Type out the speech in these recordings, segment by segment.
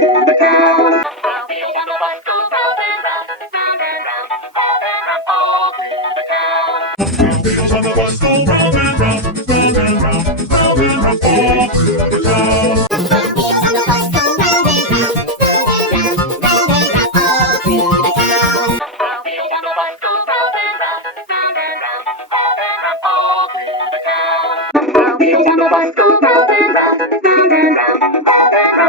through the town. Wheels on the bus go round and round, round and round, all through the town. Wheels on the bus go round and round, round and round, round and round, all through the town. Wheels on the bus go round and round, round and round, round and round, all through the town. Wheels on the bus go round and round, round and round, all through the town. Wheels on the bus go round and round, round and round,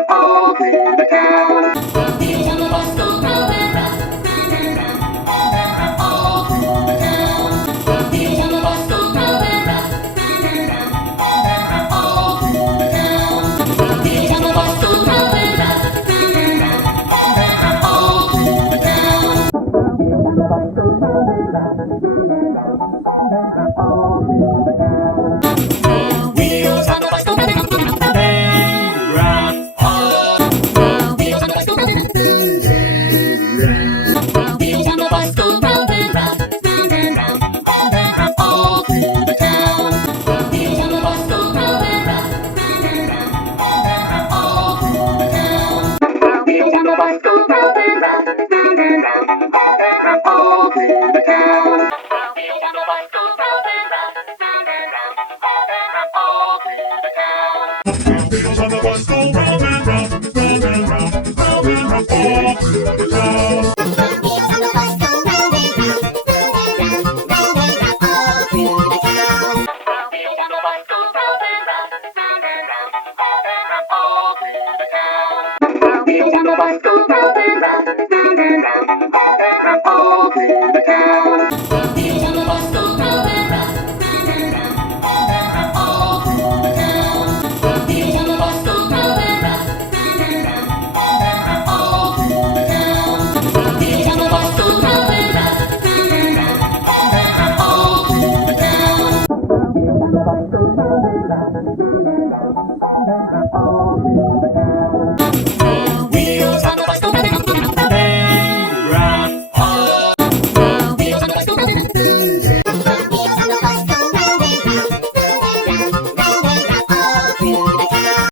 all through the town. Wheels on the bus go round and round, round and round, all through the town. Wheels on the bus go round and round, round and round, all through the town. Wheels on the bus go round and round, round and round, all through the town. Wheels on the bus go round and round, round and round, all through the town. Wheels on the bus go round and round, round, all. Wheels on the bus go round and round. Wheels on the bus go round and round, round and round, all through the town. Wheels on the bus go round and round, round and round, all through the town. Wheels on the bus go round and round, round and round, all through the town. Wheels on the bus go round and round, round and round, all through the town. Wheels on the bus go round and round, round and round, round and round, all through the town. Wheels on the bus go round and round, round and round, round and round, all through the town. Wheels on the bus go round and round, round and round, all through the town. Wheels on the bus go round and round,